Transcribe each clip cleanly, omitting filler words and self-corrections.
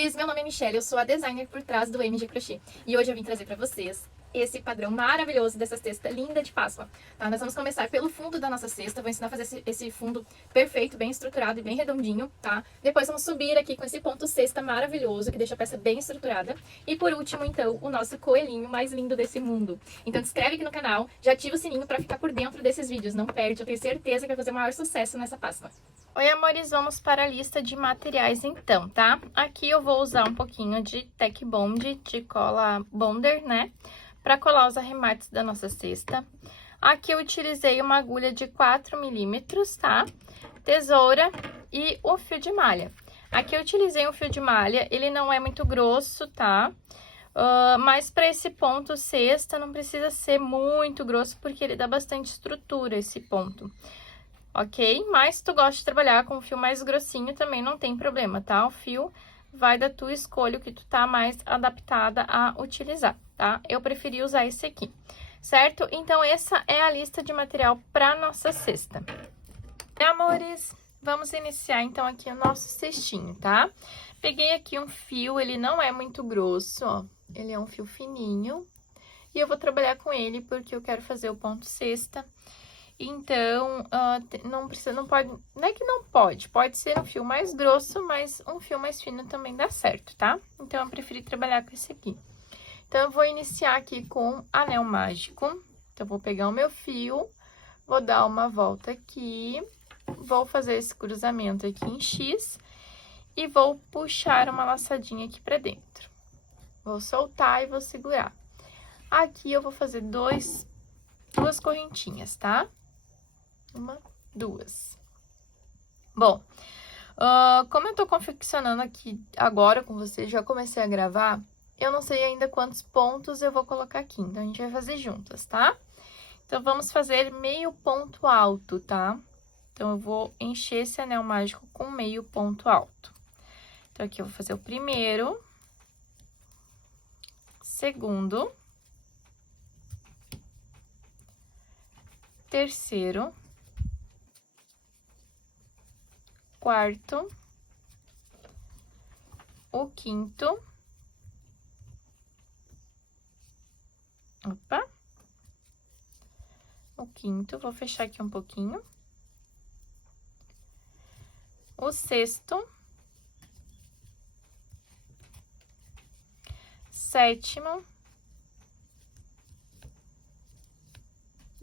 amores, meu nome é Michelle, eu sou a designer por trás do MG Crochê e hoje eu vim trazer pra vocês esse padrão maravilhoso dessa cesta linda de Páscoa, tá? Nós vamos começar pelo fundo da nossa cesta, vou ensinar a fazer esse fundo perfeito, bem estruturado e bem redondinho, tá? Depois vamos subir aqui com esse ponto cesta maravilhoso, que deixa a peça bem estruturada. E por último, então, o nosso coelhinho mais lindo desse mundo. Então te inscreve aqui no canal, já ativa o sininho pra ficar por dentro desses vídeos, não perde, eu tenho certeza que vai fazer o maior sucesso nessa Páscoa. Oi, amores, vamos para a lista de materiais então, tá? Aqui eu vou usar um pouquinho de Tack Bond, de cola Bonder, né? Para colar os arremates da nossa cesta. Aqui eu utilizei uma agulha de 4 milímetros, tá? Tesoura e o fio de malha. Aqui eu utilizei um fio de malha, ele não é muito grosso, tá? Mas para esse ponto cesta não precisa ser muito grosso, porque ele dá bastante estrutura, esse ponto. Ok? Mas se tu gosta de trabalhar com um fio mais grossinho, também não tem problema, tá? O fio vai da tua escolha, o que tu tá mais adaptada a utilizar, tá? Eu preferi usar esse aqui, certo? Então, essa é a lista de material para nossa cesta. Amores, vamos iniciar, então, aqui o nosso cestinho, tá? Peguei aqui um fio, ele não é muito grosso, ó. Ele é um fio fininho. E eu vou trabalhar com ele porque eu quero fazer o ponto cesta. Então, não é que não pode, pode ser um fio mais grosso, mas um fio mais fino também dá certo, tá? Então, eu preferi trabalhar com esse aqui. Então, eu vou iniciar aqui com anel mágico. Então, vou pegar o meu fio, vou dar uma volta aqui, vou fazer esse cruzamento aqui em X e vou puxar uma laçadinha aqui pra dentro. Vou soltar e vou segurar. Aqui, eu vou fazer duas correntinhas, tá? Uma, duas. Bom, como eu tô confeccionando aqui agora com vocês, já comecei a gravar, eu não sei ainda quantos pontos eu vou colocar aqui, então a gente vai fazer juntas, tá? Então, vamos fazer meio ponto alto, tá? Então, eu vou encher esse anel mágico com meio ponto alto. Então, aqui eu vou fazer o primeiro, segundo, terceiro, quarto, o quinto, opa, o quinto, vou fechar aqui um pouquinho, o sexto, sétimo,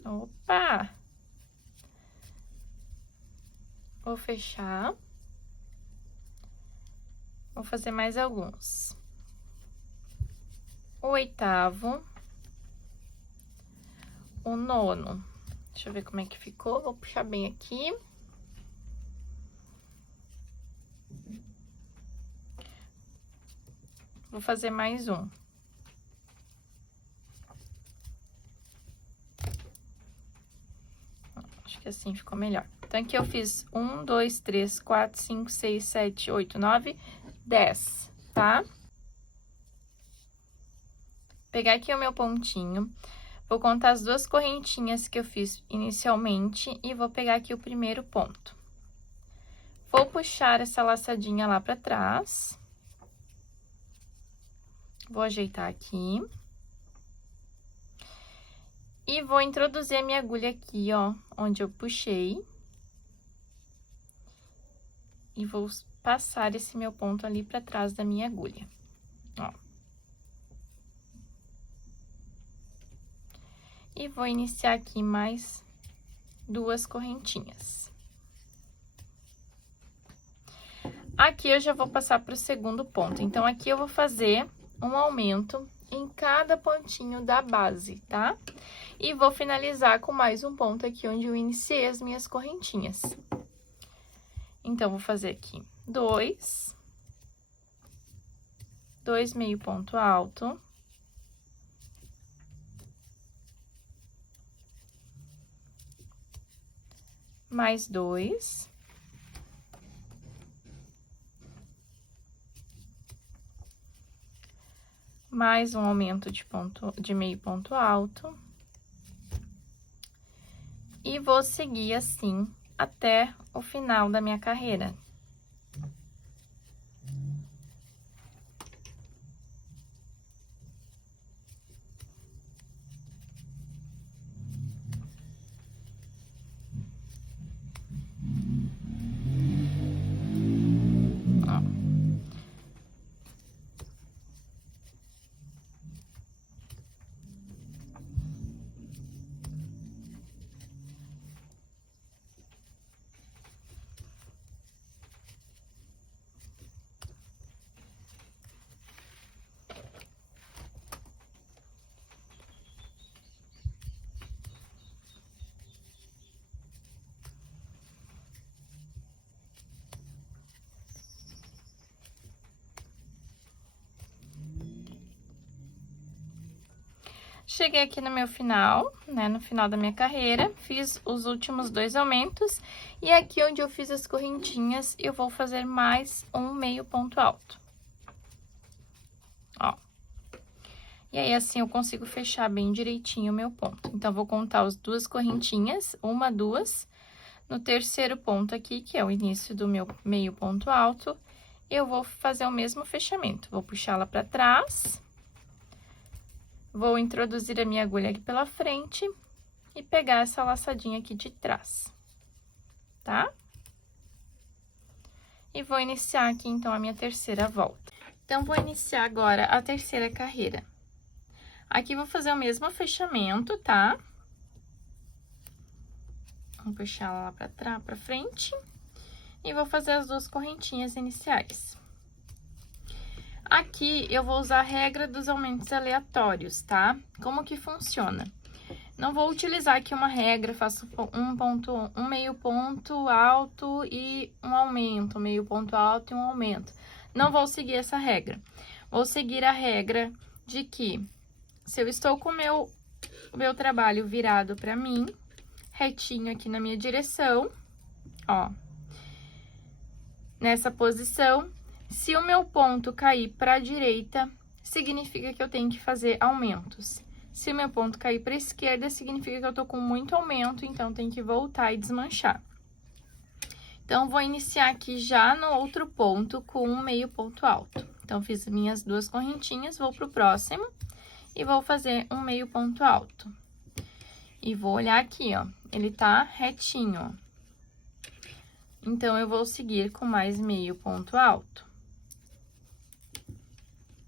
opa, vou fechar, vou fazer mais alguns. O oitavo, o nono, deixa eu ver como é que ficou, vou puxar bem aqui. Vou fazer mais um. Acho que assim ficou melhor. Então, aqui eu fiz 1, 2, 3, 4, 5, 6, 7, 8, 9, 10, tá? Pegar aqui o meu pontinho, vou contar as duas correntinhas que eu fiz inicialmente e vou pegar aqui o primeiro ponto. Vou puxar essa laçadinha lá pra trás. Vou ajeitar aqui. E vou introduzir a minha agulha aqui, ó, onde eu puxei. E vou passar esse meu ponto ali pra trás da minha agulha, ó. E vou iniciar aqui mais duas correntinhas. Aqui eu já vou passar pro segundo ponto. Então, aqui eu vou fazer um aumento em cada pontinho da base, tá? E vou finalizar com mais um ponto aqui onde eu iniciei as minhas correntinhas. Então, vou fazer aqui dois meio ponto alto. Mais dois. Mais um aumento de meio ponto alto. E vou seguir assim até o final da minha carreira. Cheguei aqui no meu final, né, no final da minha carreira, fiz os últimos 2 aumentos, e aqui onde eu fiz as correntinhas, eu vou fazer mais um meio ponto alto. Ó. E aí, assim, eu consigo fechar bem direitinho o meu ponto. Então, vou contar as 2 correntinhas, 1, 2. No terceiro ponto aqui, que é o início do meu meio ponto alto, eu vou fazer o mesmo fechamento. Vou puxar ela pra trás. Vou introduzir a minha agulha aqui pela frente e pegar essa laçadinha aqui de trás, tá? E vou iniciar aqui, então, a minha terceira volta. Então, vou iniciar agora a terceira carreira. Aqui, vou fazer o mesmo fechamento, tá? Vou puxar ela lá pra trás, pra frente. E vou fazer as 2 correntinhas iniciais. Aqui, eu vou usar a regra dos aumentos aleatórios, tá? Como que funciona? Não vou utilizar aqui uma regra, faço um meio ponto alto e um aumento, meio ponto alto e um aumento. Não vou seguir essa regra. Vou seguir a regra de que, se eu estou com o meu trabalho virado pra mim, retinho aqui na minha direção, ó, nessa posição, se o meu ponto cair para a direita, significa que eu tenho que fazer aumentos. Se o meu ponto cair para a esquerda, significa que eu tô com muito aumento, então tem que voltar e desmanchar. Então, vou iniciar aqui já no outro ponto com um meio ponto alto. Então, fiz minhas 2 correntinhas, vou pro próximo e vou fazer um meio ponto alto. E vou olhar aqui, ó, ele tá retinho, ó. Então, eu vou seguir com mais meio ponto alto.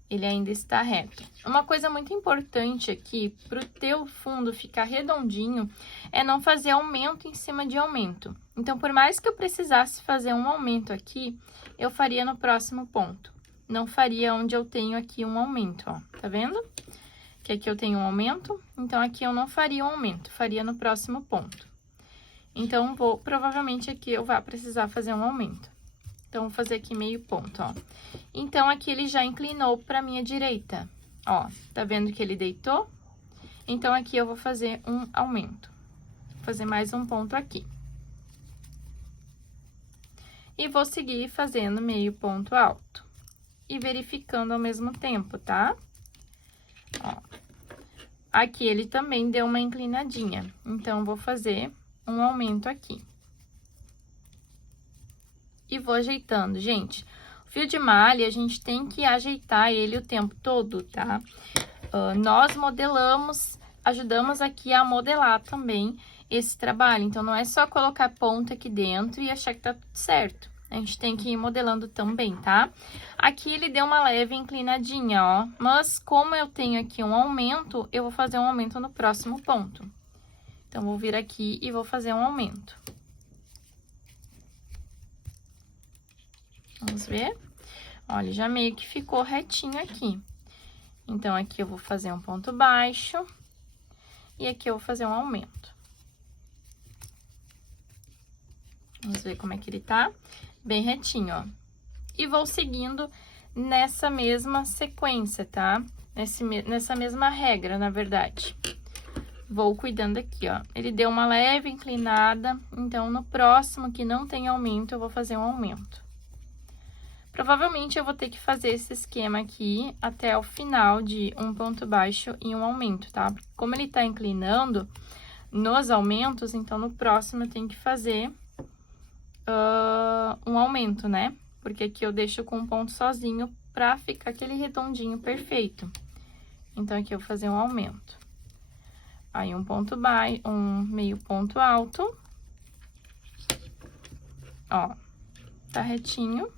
Ele ainda está reto. Uma coisa muito importante aqui, pro teu fundo ficar redondinho, é não fazer aumento em cima de aumento. Então, por mais que eu precisasse fazer um aumento aqui, eu faria no próximo ponto. Não faria onde eu tenho aqui um aumento, ó. Tá vendo? Que aqui eu tenho um aumento, então aqui eu não faria um aumento, faria no próximo ponto. Então, provavelmente aqui eu vou precisar fazer um aumento. Então, vou fazer aqui meio ponto, ó. Então, aqui ele já inclinou pra minha direita, ó. Tá vendo que ele deitou? Então, aqui eu vou fazer um aumento. Vou fazer mais um ponto aqui. E vou seguir fazendo meio ponto alto. E verificando ao mesmo tempo, tá? Ó. Aqui ele também deu uma inclinadinha. Então, vou fazer um aumento aqui. E vou ajeitando, gente. O fio de malha, a gente tem que ajeitar ele o tempo todo, tá? Nós modelamos, ajudamos aqui a modelar também esse trabalho. Então, não é só colocar ponta aqui dentro e achar que tá tudo certo. A gente tem que ir modelando também, tá? Aqui ele deu uma leve inclinadinha, ó. Mas, como eu tenho aqui um aumento, eu vou fazer um aumento no próximo ponto. Então, vou vir aqui e vou fazer um aumento. Vamos ver? Olha, já meio que ficou retinho aqui. Então, aqui eu vou fazer um ponto baixo. E aqui eu vou fazer um aumento. Vamos ver como é que ele tá. Bem retinho, ó. E vou seguindo nessa mesma sequência, tá? Nessa mesma regra, na verdade. Vou cuidando aqui, ó. Ele deu uma leve inclinada, então, no próximo que não tem aumento, eu vou fazer um aumento. Provavelmente, eu vou ter que fazer esse esquema aqui até o final de um ponto baixo e um aumento, tá? Como ele tá inclinando nos aumentos, então, no próximo eu tenho que fazer um aumento, né? Porque aqui eu deixo com um ponto sozinho pra ficar aquele redondinho perfeito. Então, aqui eu vou fazer um aumento. Aí, um ponto baixo, um meio ponto alto. Ó, tá retinho.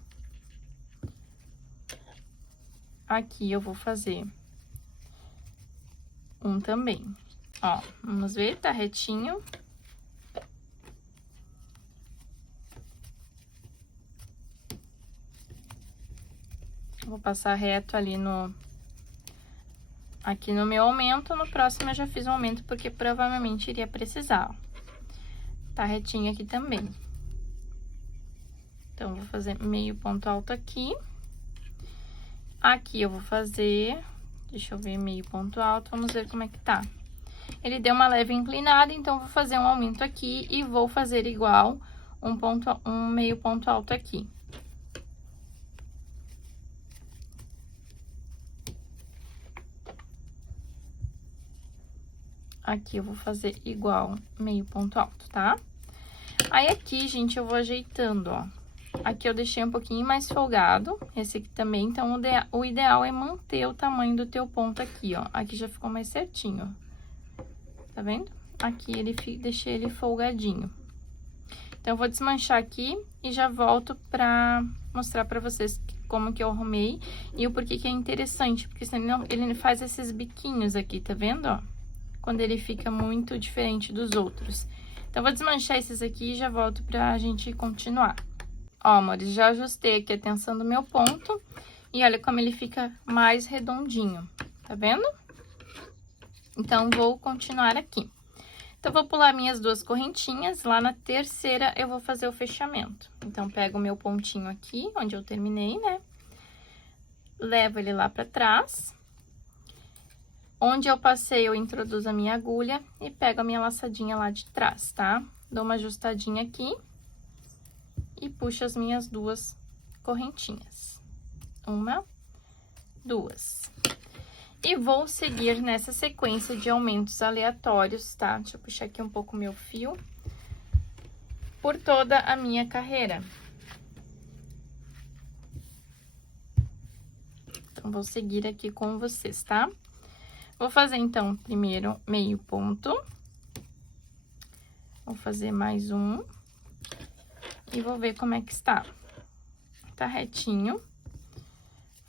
Aqui eu vou fazer um também. Ó, vamos ver, tá retinho. Vou passar reto ali aqui no meu aumento. No próximo eu já fiz um aumento, porque provavelmente iria precisar, ó. Tá retinho aqui também. Então, vou fazer meio ponto alto aqui. Aqui eu vou fazer Deixa eu ver meio ponto alto, vamos ver como é que tá. Ele deu uma leve inclinada, então vou fazer um aumento aqui e vou fazer igual um meio ponto alto aqui. Aqui eu vou fazer igual meio ponto alto, tá? Aí aqui, gente, eu vou ajeitando, ó. Aqui eu deixei um pouquinho mais folgado, esse aqui também, então o ideal é manter o tamanho do teu ponto aqui, ó. Aqui já ficou mais certinho, tá vendo? Aqui deixei ele folgadinho. Então, eu vou desmanchar aqui e já volto pra mostrar pra vocês como que eu arrumei e o porquê que é interessante, porque senão ele faz esses biquinhos aqui, tá vendo, ó? Quando ele fica muito diferente dos outros. Então, eu vou desmanchar esses aqui e já volto pra gente continuar. Ó, amores, já ajustei aqui a tensão do meu ponto e olha como ele fica mais redondinho, tá vendo? Então, vou continuar aqui. Então, vou pular minhas duas correntinhas, lá na terceira eu vou fazer o fechamento. Então, pego o meu pontinho aqui, onde eu terminei, né? Levo ele lá pra trás. Onde eu passei, eu introduzo a minha agulha e pego a minha laçadinha lá de trás, tá? Dou uma ajustadinha aqui e puxo as minhas duas correntinhas. Uma, duas. E vou seguir nessa sequência de aumentos aleatórios, tá? Deixa eu puxar aqui um pouco o meu fio. Por toda a minha carreira. Então, vou seguir aqui com vocês, tá? Vou fazer, então, primeiro meio ponto. Vou fazer mais um. E vou ver como é que está. Tá retinho.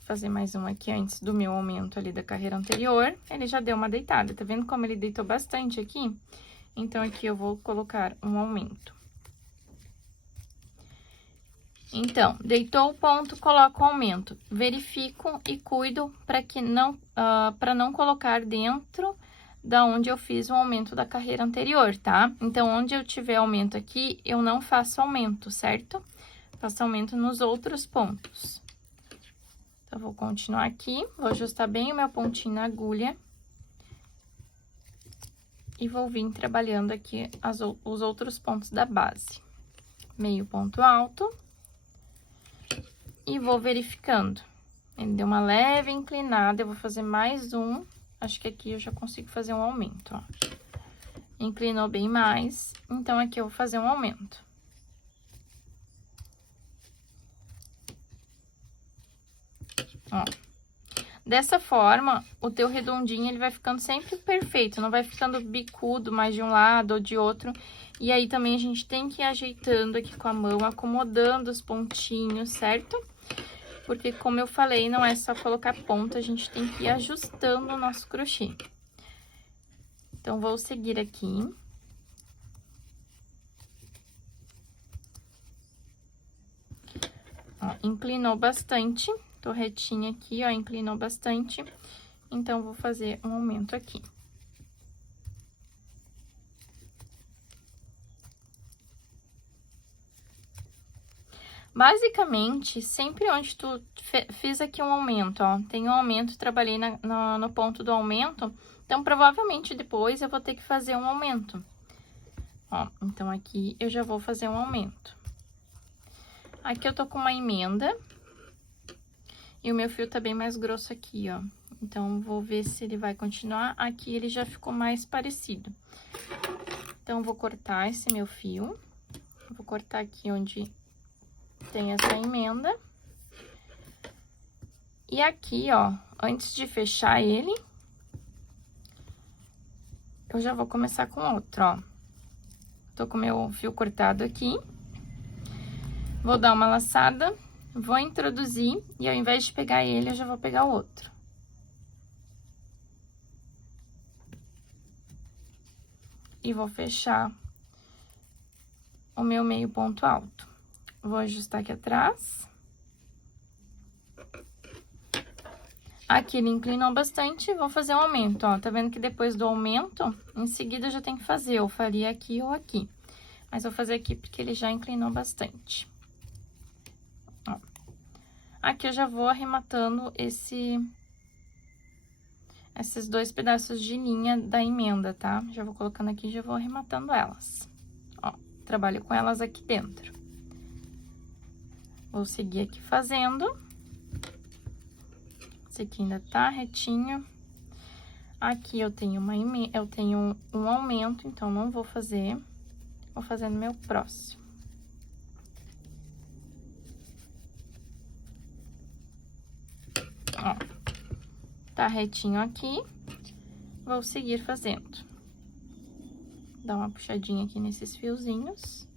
Fazer mais um aqui antes do meu aumento ali da carreira anterior. Ele já deu uma deitada, tá vendo como ele deitou bastante aqui? Então, aqui eu vou colocar um aumento. Então, deitou o ponto, coloco o aumento. Verifico e cuido para não colocar dentro da onde eu fiz o aumento da carreira anterior, tá? Então, onde eu tiver aumento aqui, eu não faço aumento, certo? Faço aumento nos outros pontos. Então, vou continuar aqui, vou ajustar bem o meu pontinho na agulha. E vou vir trabalhando aqui os outros pontos da base. Meio ponto alto. E vou verificando. Ele deu uma leve inclinada, eu vou fazer mais um. Acho que aqui eu já consigo fazer um aumento, ó. Inclinou bem mais, então aqui eu vou fazer um aumento. Ó. Dessa forma, o teu redondinho, ele vai ficando sempre perfeito, não vai ficando bicudo mais de um lado ou de outro. E aí, também, a gente tem que ir ajeitando aqui com a mão, acomodando os pontinhos, certo? Porque, como eu falei, não é só colocar ponta, a gente tem que ir ajustando o nosso crochê. Então, vou seguir aqui. Ó, inclinou bastante. Tô retinha aqui, ó, inclinou bastante. Então, vou fazer um aumento aqui. Basicamente, sempre onde tu fiz aqui um aumento, ó, tem um aumento, trabalhei no ponto do aumento, então, provavelmente, depois eu vou ter que fazer um aumento. Ó, então, aqui eu já vou fazer um aumento. Aqui eu tô com uma emenda. E o meu fio tá bem mais grosso aqui, ó. Então, vou ver se ele vai continuar. Aqui ele já ficou mais parecido. Então, vou cortar esse meu fio. Vou cortar aqui onde tem essa emenda. E aqui, ó, antes de fechar ele, eu já vou começar com outro, ó. Tô com o meu fio cortado aqui. Vou dar uma laçada. Vou introduzir e ao invés de pegar ele, eu já vou pegar o outro. E vou fechar o meu meio ponto alto. Vou ajustar aqui atrás. Aqui ele inclinou bastante, vou fazer um aumento, ó. Tá vendo que depois do aumento, em seguida eu já tenho que fazer, eu faria aqui ou aqui. Mas vou fazer aqui porque ele já inclinou bastante. Ó. Aqui eu já vou arrematando esse esses 2 pedaços de linha da emenda, tá? Já vou colocando aqui e já vou arrematando elas. Ó, trabalho com elas aqui dentro. Vou seguir aqui fazendo. Esse aqui ainda tá retinho. Aqui eu tenho um aumento, então não vou fazer. Vou fazer no meu próximo. Ó, tá retinho aqui. Vou seguir fazendo. Dá uma puxadinha aqui nesses fiozinhos.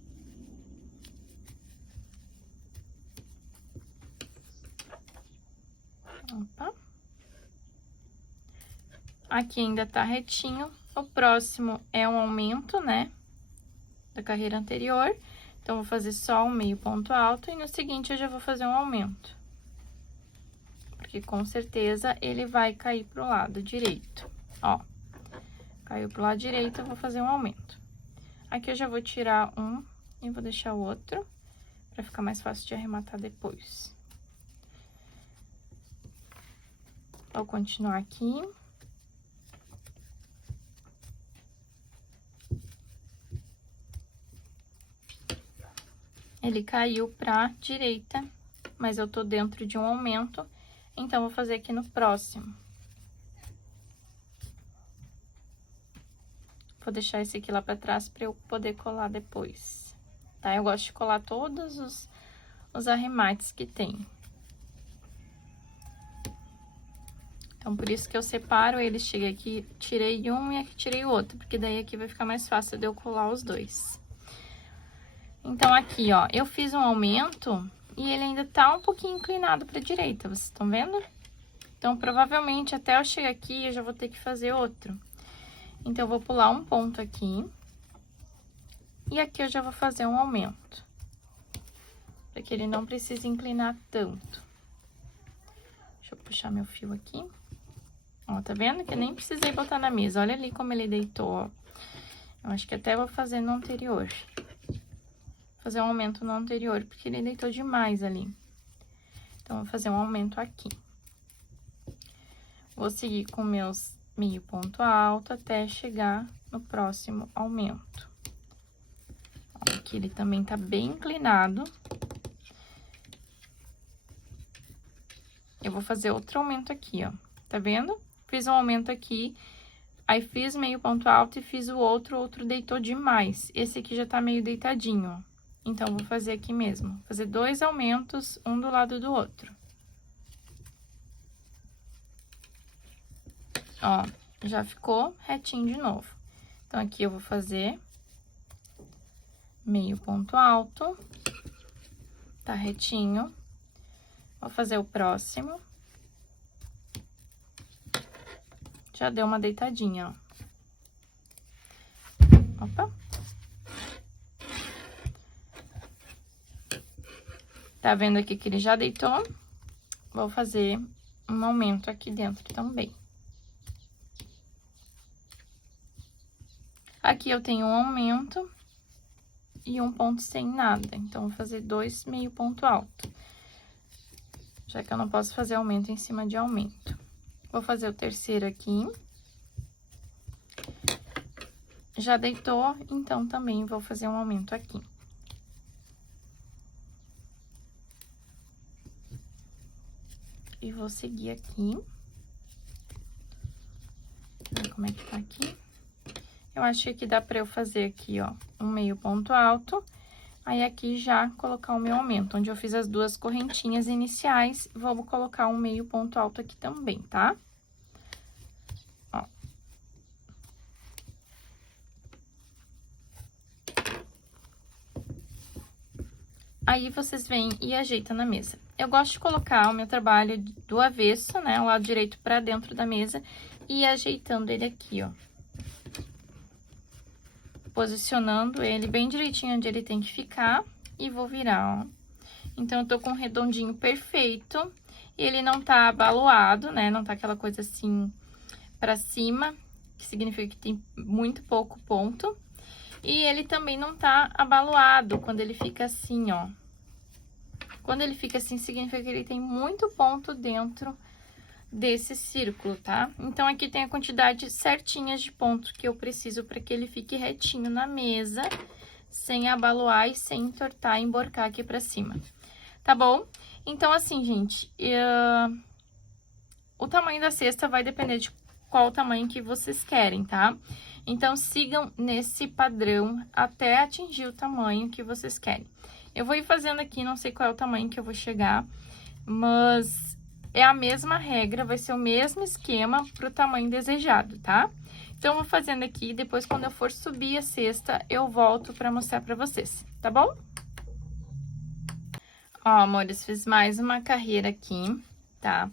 Opa. Aqui ainda tá retinho. O próximo é um aumento, né? Da carreira anterior. Então, vou fazer só um meio ponto alto e no seguinte eu já vou fazer um aumento. Porque com certeza ele vai cair pro lado direito. Ó, caiu pro lado direito, eu vou fazer um aumento. Aqui eu já vou tirar um e vou deixar o outro, pra ficar mais fácil de arrematar depois. Vou continuar aqui. Ele caiu pra direita, mas eu tô dentro de um aumento, então vou fazer aqui no próximo. Vou deixar esse aqui lá pra trás pra eu poder colar depois, tá? Eu gosto de colar todos os arremates que tem. Então, por isso que eu separo eles, cheguei aqui, tirei um e aqui tirei o outro, porque daí aqui vai ficar mais fácil de eu colar os dois. Então, aqui, ó, eu fiz um aumento e ele ainda tá um pouquinho inclinado pra direita, vocês estão vendo? Então, provavelmente, até eu chegar aqui, eu já vou ter que fazer outro. Então, eu vou pular um ponto aqui. E aqui eu já vou fazer um aumento. Pra que ele não precise inclinar tanto. Deixa eu puxar meu fio aqui. Ó, tá vendo? Que eu nem precisei botar na mesa. Olha ali como ele deitou, ó. Eu acho que até vou fazer no anterior. Fazer um aumento no anterior, porque ele deitou demais ali. Então, vou fazer um aumento aqui. Vou seguir com meus meio ponto alto até chegar no próximo aumento. Ó, aqui ele também tá bem inclinado. Eu vou fazer outro aumento aqui, ó. Tá vendo? Fiz um aumento aqui, aí fiz meio ponto alto e fiz o outro deitou demais. Esse aqui já tá meio deitadinho, ó. Então, vou fazer aqui mesmo. Fazer 2 aumentos, um do lado do outro. Ó, já ficou retinho de novo. Então, aqui eu vou fazer meio ponto alto. Tá retinho. Vou fazer o próximo. Já deu uma deitadinha, ó. Opa. Tá vendo aqui que ele já deitou? Vou fazer um aumento aqui dentro também. Aqui eu tenho um aumento e um ponto sem nada. Então, vou fazer 2 meio ponto alto. Já que eu não posso fazer aumento em cima de aumento. Vou fazer o terceiro aqui. Já deitou, então também vou fazer um aumento aqui. E vou seguir aqui. Ver como é que tá aqui. Eu acho que dá pra eu fazer aqui, ó, um meio ponto alto. Aí, aqui já colocar o meu aumento, onde eu fiz as 2 correntinhas iniciais, vou colocar um meio ponto alto aqui também, tá? Ó. Aí, vocês vêm e ajeitam na mesa. Eu gosto de colocar o meu trabalho do avesso, né, o lado direito pra dentro da mesa, e ir ajeitando ele aqui, ó. Posicionando ele bem direitinho onde ele tem que ficar e vou virar, ó. Então, eu tô com um redondinho perfeito, e ele não tá abaloado, né, não tá aquela coisa assim pra cima, que significa que tem muito pouco ponto. E ele também não tá abaloado quando ele fica assim, ó. Quando ele fica assim, significa que ele tem muito ponto dentro desse círculo, tá? Então, aqui tem a quantidade certinha de pontos que eu preciso para que ele fique retinho na mesa, sem abaloar e sem entortar e emborcar aqui pra cima, tá bom? Então, assim, gente, o tamanho da cesta vai depender de qual tamanho que vocês querem, tá? Então, sigam nesse padrão até atingir o tamanho que vocês querem. Eu vou ir fazendo aqui, não sei qual é o tamanho que eu vou chegar, mas é a mesma regra, vai ser o mesmo esquema pro tamanho desejado, tá? Então, eu vou fazendo aqui, depois quando eu for subir a cesta, eu volto pra mostrar pra vocês, tá bom? Ó, amores, fiz mais uma carreira aqui, tá?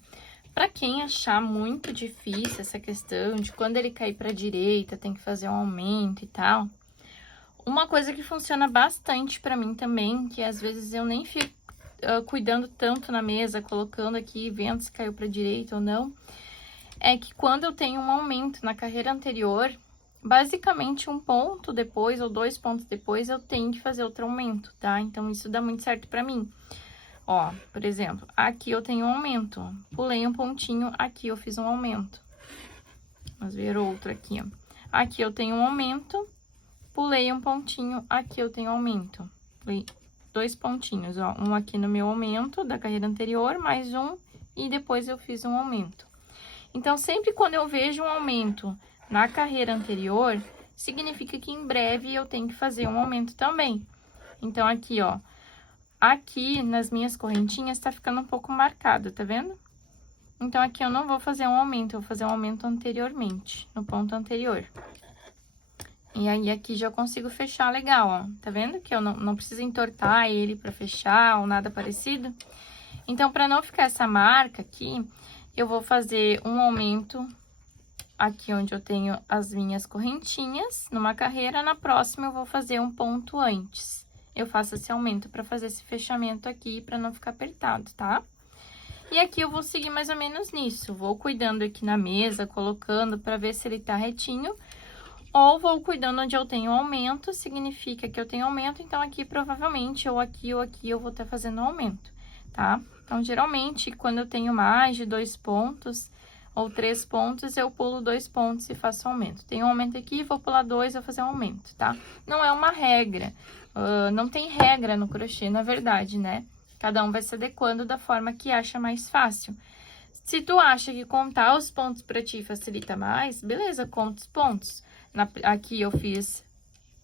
Pra quem achar muito difícil essa questão de quando ele cair pra direita, tem que fazer um aumento e tal, uma coisa que funciona bastante pra mim também, que às vezes eu nem fico cuidando tanto na mesa, colocando aqui, vendo se caiu pra direita ou não, é que quando eu tenho um aumento na carreira anterior, basicamente 1 ponto depois ou 2 pontos depois eu tenho que fazer outro aumento, tá? Então, isso dá muito certo pra mim. Ó, por exemplo, aqui eu tenho um aumento, pulei um pontinho, aqui eu fiz um aumento. Vamos ver outro aqui, ó. Aqui eu tenho um aumento, pulei um pontinho, aqui eu tenho aumento. Pulei 2 pontinhos, ó, um aqui no meu aumento da carreira anterior, mais um, e depois eu fiz um aumento. Então, sempre quando eu vejo um aumento na carreira anterior, significa que em breve eu tenho que fazer um aumento também. Então, aqui, ó, aqui nas minhas correntinhas tá ficando um pouco marcado, tá vendo? Então, aqui eu não vou fazer um aumento, eu vou fazer um aumento anteriormente, no ponto anterior. E aí, aqui já consigo fechar legal, ó. Tá vendo? Que eu não preciso entortar ele pra fechar ou nada parecido. Então, pra não ficar essa marca aqui, eu vou fazer um aumento aqui onde eu tenho as minhas correntinhas numa carreira. Na próxima, eu vou fazer um ponto antes. Eu faço esse aumento pra fazer esse fechamento aqui, pra não ficar apertado, tá? E aqui eu vou seguir mais ou menos nisso. Vou cuidando aqui na mesa, colocando pra ver se ele tá retinho. Ou vou cuidando onde eu tenho aumento, significa que eu tenho aumento, então aqui provavelmente, ou aqui eu vou estar fazendo aumento, tá? Então, geralmente, quando eu tenho mais de 2 pontos ou 3 pontos, eu pulo 2 pontos e faço aumento. Tem um aumento aqui, vou pular 2 e vou fazer um aumento, tá? Não é uma regra, não tem regra no crochê, na verdade, né? Cada um vai se adequando da forma que acha mais fácil. Se tu acha que contar os pontos pra ti facilita mais, beleza, conta os pontos. Aqui eu fiz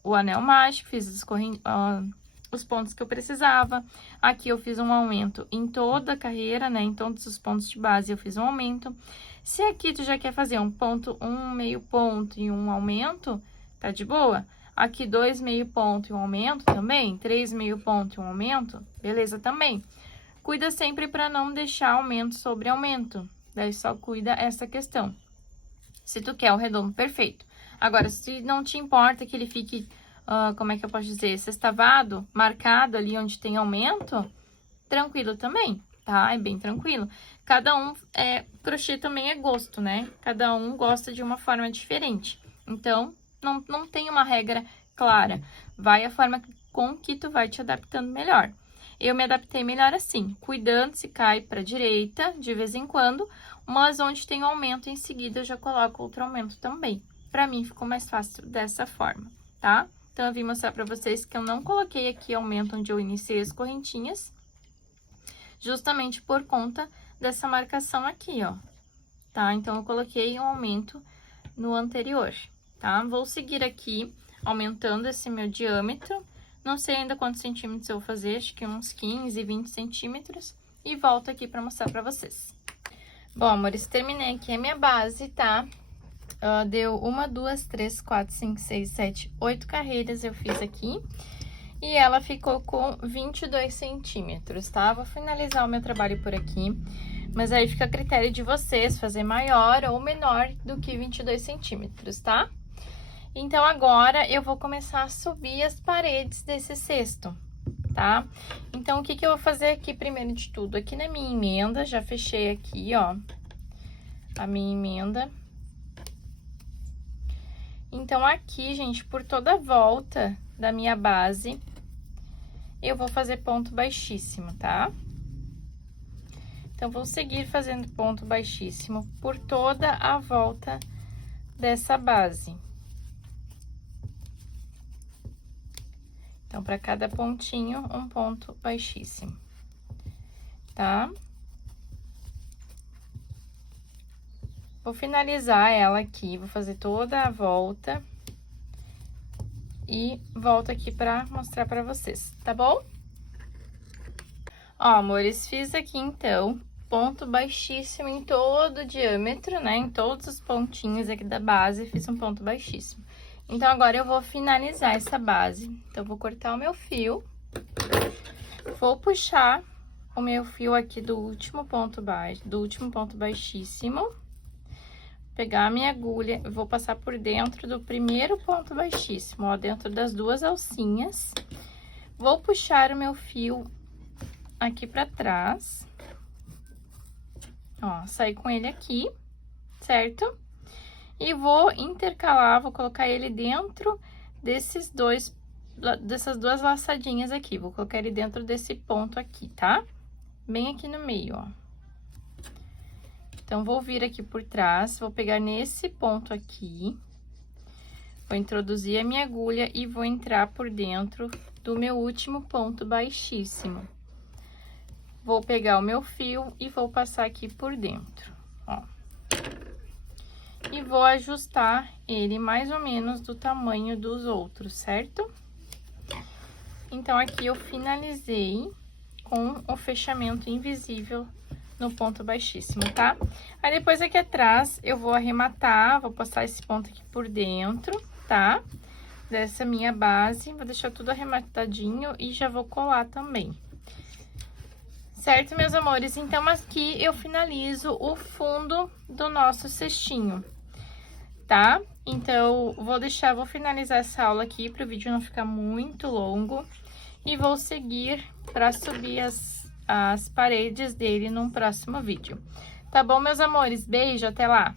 o anel mágico, fiz os pontos que eu precisava. Aqui eu fiz um aumento em toda a carreira, né? Em todos os pontos de base eu fiz um aumento. Se aqui tu já quer fazer um ponto, um meio ponto e um aumento, tá de boa? Aqui 2 meio ponto e um aumento também, 3 meio ponto e um aumento, beleza também. Cuida sempre para não deixar aumento sobre aumento, daí só cuida essa questão. Se tu quer o redondo perfeito. Agora, se não te importa que ele fique, como é que eu posso dizer, sextavado, marcado ali onde tem aumento, tranquilo também, tá? É bem tranquilo. Cada um, crochê também é gosto, né? Cada um gosta de uma forma diferente. Então, não tem uma regra clara. Vai a forma com que tu vai te adaptando melhor. Eu me adaptei melhor assim, cuidando se cai pra direita, de vez em quando, mas onde tem um aumento em seguida eu já coloco outro aumento também. Pra mim ficou mais fácil dessa forma, tá? Então, eu vim mostrar pra vocês que eu não coloquei aqui aumento onde eu iniciei as correntinhas, justamente por conta dessa marcação aqui, ó, tá? Então, eu coloquei um aumento no anterior, tá? Vou seguir aqui, aumentando esse meu diâmetro. Não sei ainda quantos centímetros eu vou fazer, acho que uns 15, 20 centímetros. E volto aqui pra mostrar pra vocês. Bom, amores, terminei aqui a minha base, tá? Deu 1, 2, 3, 4, 5, 6, 7, 8 carreiras eu fiz aqui. E ela ficou com 22 centímetros, tá? Vou finalizar o meu trabalho por aqui. Mas aí fica a critério de vocês fazer maior ou menor do que 22 centímetros, tá? Então, agora, eu vou começar a subir as paredes desse cesto, tá? Então, o que que eu vou fazer aqui, primeiro de tudo? Aqui na minha emenda, já fechei aqui, ó, a minha emenda. Então, aqui, gente, por toda a volta da minha base, eu vou fazer ponto baixíssimo, tá? Então, vou seguir fazendo ponto baixíssimo por toda a volta dessa base. Então, para cada pontinho, um ponto baixíssimo, tá? Vou finalizar ela aqui, vou fazer toda a volta e volto aqui pra mostrar pra vocês, tá bom? Ó, amores, fiz aqui, então, ponto baixíssimo em todo o diâmetro, né? Em todos os pontinhos aqui da base, fiz um ponto baixíssimo. Então, agora eu vou finalizar essa base. Então, vou cortar o meu fio, vou puxar o meu fio aqui do último ponto baixíssimo, pegar a minha agulha, eu vou passar por dentro do primeiro ponto baixíssimo, ó, dentro das duas alcinhas. Vou puxar o meu fio aqui pra trás, ó, sair com ele aqui, certo? E vou intercalar, vou colocar ele dentro dessas duas laçadinhas aqui, vou colocar ele dentro desse ponto aqui, tá? Bem aqui no meio, ó. Então, vou vir aqui por trás, vou pegar nesse ponto aqui, vou introduzir a minha agulha e vou entrar por dentro do meu último ponto baixíssimo. Vou pegar o meu fio e vou passar aqui por dentro, ó. E vou ajustar ele mais ou menos do tamanho dos outros, certo? Então, aqui eu finalizei com o fechamento invisível no ponto baixíssimo, tá? Aí, depois aqui atrás, eu vou arrematar, vou passar esse ponto aqui por dentro, tá? Dessa minha base, vou deixar tudo arrematadinho e já vou colar também. Certo, meus amores? Então, aqui eu finalizo o fundo do nosso cestinho, tá? Então, vou finalizar essa aula aqui para o vídeo não ficar muito longo e vou seguir para subir as paredes dele num próximo vídeo. Tá bom, meus amores? Beijo, até lá!